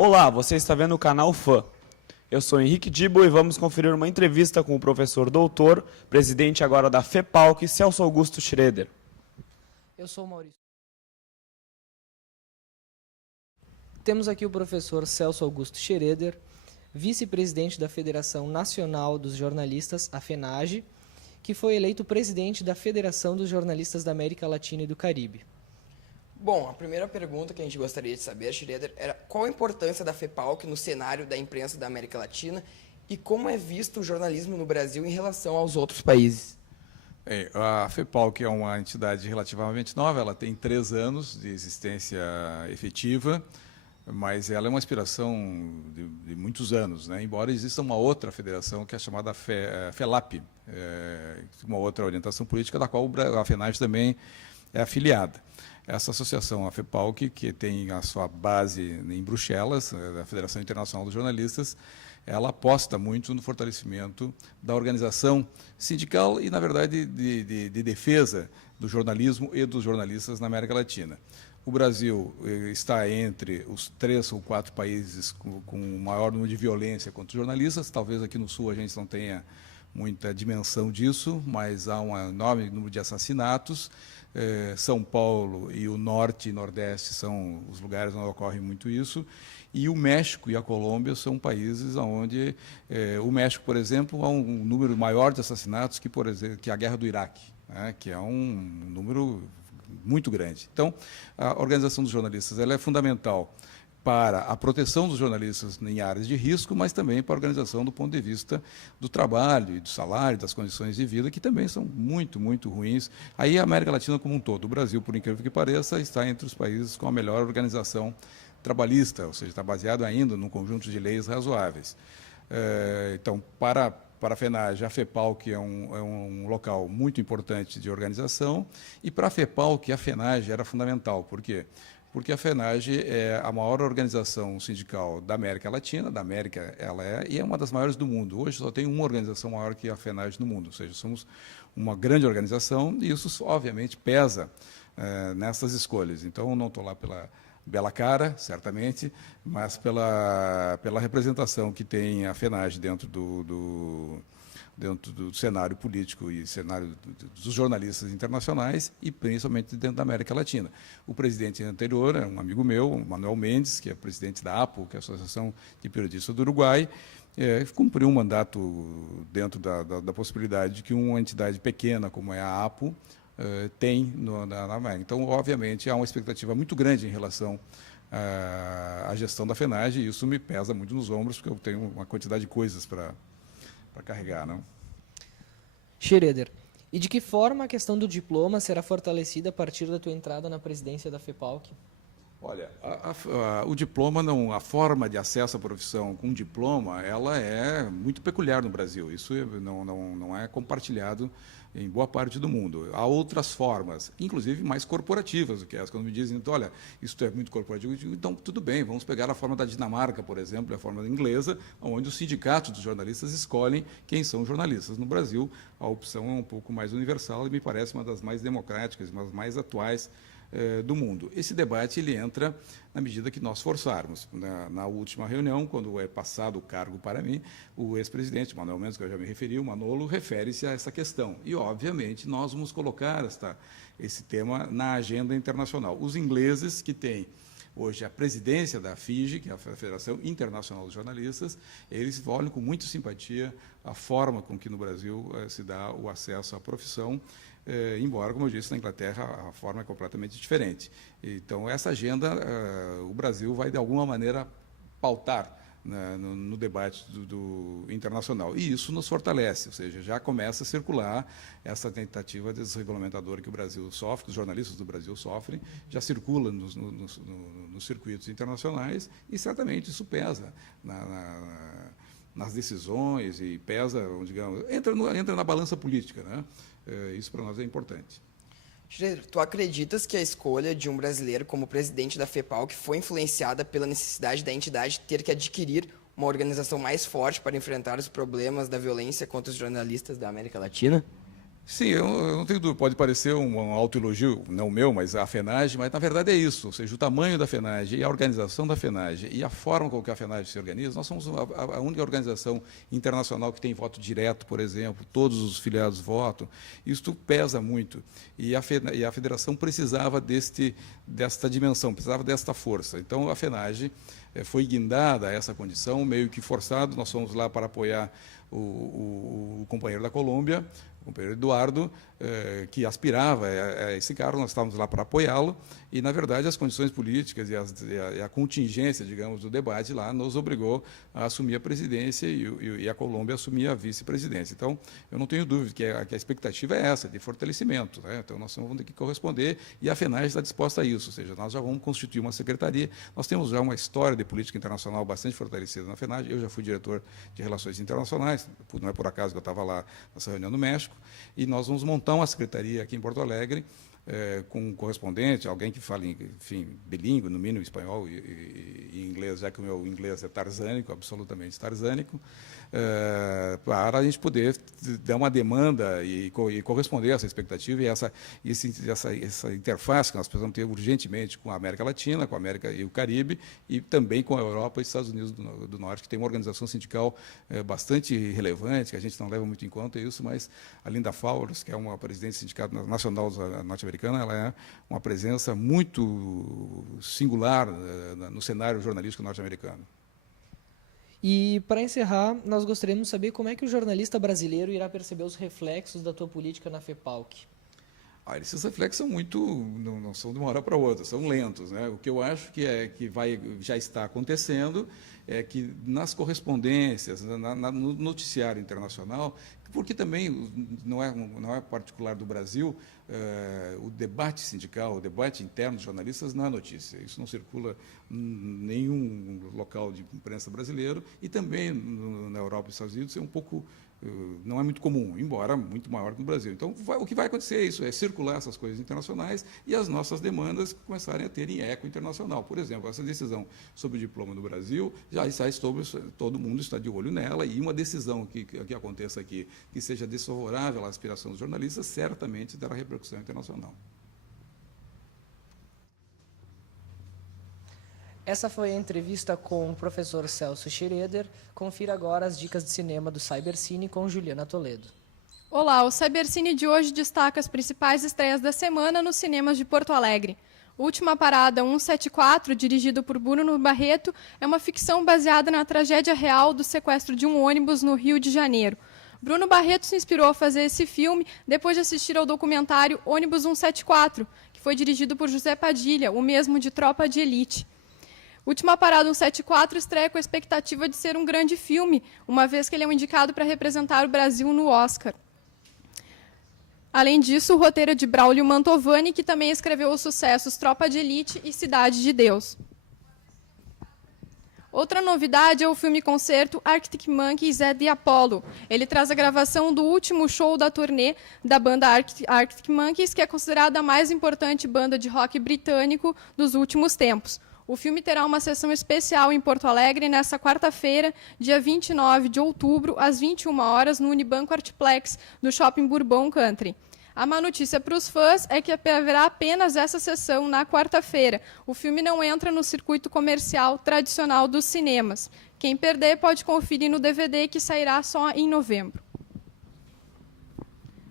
Olá, você está vendo o canal Fã. Eu sou Henrique Dibo e vamos conferir uma entrevista com o professor doutor, presidente agora da FEPALC, Celso Augusto Schroeder. Eu sou o Maurício. Temos aqui o professor Celso Augusto Schroeder, vice-presidente da Federação Nacional dos Jornalistas, a FENAGE, que foi eleito presidente da Federação dos Jornalistas da América Latina e do Caribe. Bom, a primeira pergunta que a gente gostaria de saber, Schroeder, era qual a importância da FEPALC no cenário da imprensa da América Latina e como é visto o jornalismo no Brasil em relação aos outros países. A FEPALC é uma entidade relativamente nova, ela tem 3 anos de existência efetiva, mas ela é uma aspiração de muitos anos, né? Embora exista uma outra federação que é chamada FELAP, uma outra orientação política da qual a FENAGE também é afiliada. Essa associação, a FEPALC, que tem a sua base em Bruxelas, a Federação Internacional dos Jornalistas, ela aposta muito no fortalecimento da organização sindical e, na verdade, de defesa do jornalismo e dos jornalistas na América Latina. O Brasil está entre os 3 ou 4 países com o maior número de violência contra os jornalistas. Talvez aqui no Sul a gente não tenha muita dimensão disso, mas há um enorme número de assassinatos. São Paulo e o Norte e Nordeste são os lugares onde ocorre muito isso. E o México e a Colômbia são países onde o México, por exemplo, há um número maior de assassinatos que, por exemplo, que a guerra do Iraque, né, que é um número muito grande. Então, a organização dos jornalistas ela é fundamental para a proteção dos jornalistas em áreas de risco, mas também para a organização do ponto de vista do trabalho e do salário, das condições de vida, que também são muito, muito ruins. Aí a América Latina como um todo, o Brasil, por incrível que pareça, está entre os países com a melhor organização trabalhista, ou seja, está baseado ainda num conjunto de leis razoáveis. Então, para a FENAGE, a FEPALC é um local muito importante de organização, e para a FEPALC, a FENAGE era fundamental. Por quê? Porque a FENAGE é a maior organização sindical da América Latina, e é uma das maiores do mundo. Hoje só tem uma organização maior que a FENAGE no mundo, ou seja, somos uma grande organização e isso, obviamente, pesa nessas escolhas. Então, não estou lá pela bela cara, certamente, mas pela representação que tem a FENAGE dentro do cenário político e cenário dos jornalistas internacionais e principalmente dentro da América Latina. O presidente anterior é um amigo meu, Manuel Mendes, que é presidente da APO, que é a Associação de Periodistas do Uruguai, cumpriu um mandato dentro da possibilidade que uma entidade pequena como é a APO tem na América. Então, obviamente, há uma expectativa muito grande em relação à gestão da FENAGE, e isso me pesa muito nos ombros, porque eu tenho uma quantidade de coisas para carregar, não? Schroeder, e de que forma a questão do diploma será fortalecida a partir da tua entrada na presidência da FEPALC? Olha, o diploma, a forma de acesso à profissão com diploma, ela é muito peculiar no Brasil. Isso não é compartilhado em boa parte do mundo. Há outras formas, inclusive mais corporativas do que essa. Quando me dizem, então, olha, isso é muito corporativo, eu digo, então, tudo bem, vamos pegar a forma da Dinamarca, por exemplo, a forma inglesa, onde os sindicatos dos jornalistas escolhem quem são os jornalistas. No Brasil, a opção é um pouco mais universal e me parece uma das mais democráticas, uma das mais atuais do mundo. Esse debate ele entra na medida que nós forçarmos. Na última reunião, quando é passado o cargo para mim, o ex-presidente, Manuel Mendes, que eu já me referi, o Manolo, refere-se a essa questão. E, obviamente, nós vamos colocar esse tema na agenda internacional. Os ingleses, que têm hoje a presidência da FIJE, que é a Federação Internacional dos Jornalistas, eles olham com muita simpatia a forma com que no Brasil se dá o acesso à profissão, embora, como eu disse, na Inglaterra a forma é completamente diferente. Então, essa agenda, o Brasil vai, de alguma maneira, pautar no debate do internacional. E isso nos fortalece, ou seja, já começa a circular essa tentativa de desregulamentadora que o Brasil sofre, que os jornalistas do Brasil sofrem, já circula nos circuitos internacionais e, certamente, isso pesa nas decisões e pesa, digamos, entra na balança política, né? Isso para nós é importante. Schroeder, tu acreditas que a escolha de um brasileiro como presidente da FEPALC foi influenciada pela necessidade da entidade ter que adquirir uma organização mais forte para enfrentar os problemas da violência contra os jornalistas da América Latina? Sim, eu não tenho dúvida. Pode parecer um autoelogio, não meu, mas a FENAGE, mas na verdade é isso. Ou seja, o tamanho da FENAGE e a organização da FENAGE e a forma com que a FENAGE se organiza, nós somos a única organização internacional que tem voto direto, por exemplo, todos os filiados votam. Isso pesa muito. E a federação precisava desta dimensão, precisava desta força. Então, a FENAGE foi guindada a essa condição, meio que forçado. Nós fomos lá para apoiar o companheiro da Colômbia, o companheiro Eduardo, que aspirava a esse cargo. Nós estávamos lá para apoiá-lo e, na verdade, as condições políticas e a contingência, digamos, do debate lá nos obrigou a assumir a presidência e a Colômbia assumir a vice-presidência. Então, eu não tenho dúvida que a expectativa é essa, de fortalecimento, né? Então, nós vamos ter que corresponder e a FENAGE está disposta a isso, ou seja, nós já vamos constituir uma secretaria. Nós temos já uma história de política internacional bastante fortalecida na FENAGE. Eu já fui diretor de Relações Internacionais, não é por acaso que eu estava lá nessa reunião no México, e nós vamos montar uma secretaria aqui em Porto Alegre, com um correspondente, alguém que fale, enfim, bilíngue, no mínimo espanhol e inglês, já que o meu inglês é tarzânico, absolutamente tarzânico, para a gente poder dar uma demanda e corresponder a essa expectativa e essa interface que nós precisamos ter urgentemente com a América Latina, com a América e o Caribe, e também com a Europa e Estados Unidos do Norte, que tem uma organização sindical bastante relevante, que a gente não leva muito em conta isso, mas a Linda Fowles, que é uma presidente do Sindicato Nacional norte-americano, ela é uma presença muito singular no cenário jornalístico norte-americano. E, para encerrar, nós gostaríamos de saber como é que o jornalista brasileiro irá perceber os reflexos da tua política na FEPALC. Esses reflexos são não são de uma hora para outra, são lentos, né? O que eu acho que já está acontecendo é que nas correspondências, no noticiário internacional, porque também não é particular do Brasil, o debate sindical, o debate interno dos jornalistas não é notícia. Isso não circula em nenhum local de imprensa brasileiro e também na Europa e nos Estados Unidos é um pouco... não é muito comum, embora muito maior que no Brasil. Então, o que vai acontecer é isso, é circular essas coisas internacionais e as nossas demandas começarem a terem eco internacional. Por exemplo, essa decisão sobre o diploma no Brasil, já está todo mundo está de olho nela, e uma decisão que aconteça aqui, que seja desfavorável à aspiração dos jornalistas, certamente terá repercussão internacional. Essa foi a entrevista com o professor Celso Schroeder. Confira agora as dicas de cinema do Cybercine com Juliana Toledo. Olá, o Cybercine de hoje destaca as principais estreias da semana nos cinemas de Porto Alegre. Última Parada 174, dirigido por Bruno Barreto, é uma ficção baseada na tragédia real do sequestro de um ônibus no Rio de Janeiro. Bruno Barreto se inspirou a fazer esse filme depois de assistir ao documentário Ônibus 174, que foi dirigido por José Padilha, o mesmo de Tropa de Elite. Última Parada 174 estreia com a expectativa de ser um grande filme, uma vez que ele é um indicado para representar o Brasil no Oscar. Além disso, o roteiro é de Braulio Mantovani, que também escreveu os sucessos Tropa de Elite e Cidade de Deus. Outra novidade é o filme-concerto Arctic Monkeys at the Apollo. Ele traz a gravação do último show da turnê da banda Arctic Monkeys, que é considerada a mais importante banda de rock britânico dos últimos tempos. O filme terá uma sessão especial em Porto Alegre nesta quarta-feira, dia 29 de outubro, às 21 horas, no Unibanco Artplex, do Shopping Bourbon Country. A má notícia para os fãs é que haverá apenas essa sessão na quarta-feira. O filme não entra no circuito comercial tradicional dos cinemas. Quem perder pode conferir no DVD, que sairá só em novembro.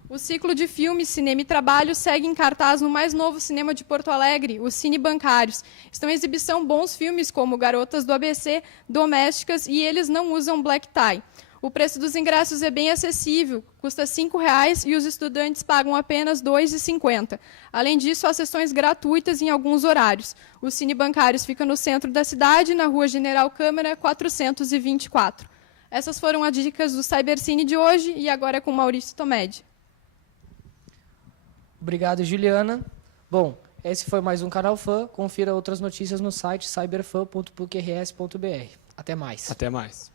O ciclo de filmes Cinema e Trabalho segue em cartaz no mais novo cinema de Porto Alegre, o Cine Bancários. Estão em exibição bons filmes como Garotas do ABC, Domésticas e Eles Não Usam Black Tie. O preço dos ingressos é bem acessível, custa R$ 5,00 e os estudantes pagam apenas R$ 2,50. Além disso, há sessões gratuitas em alguns horários. O Cine Bancários fica no centro da cidade, na Rua General Câmara, 424. Essas foram as dicas do Cybercine de hoje, e agora é com Maurício Tomedi. Obrigado, Juliana. Bom, esse foi mais um Canal Fã. Confira outras notícias no site cyberfan.pucrs.br. Até mais. Até mais.